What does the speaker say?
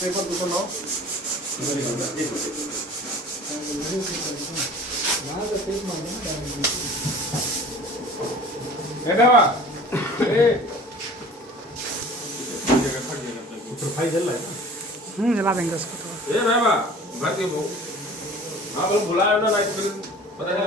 Paper तुझं नाव जला देंगे उसको थोड़ा। ए भाई बा घर के हाँ बोलो बुलाया ना नाइट फिल्म पता है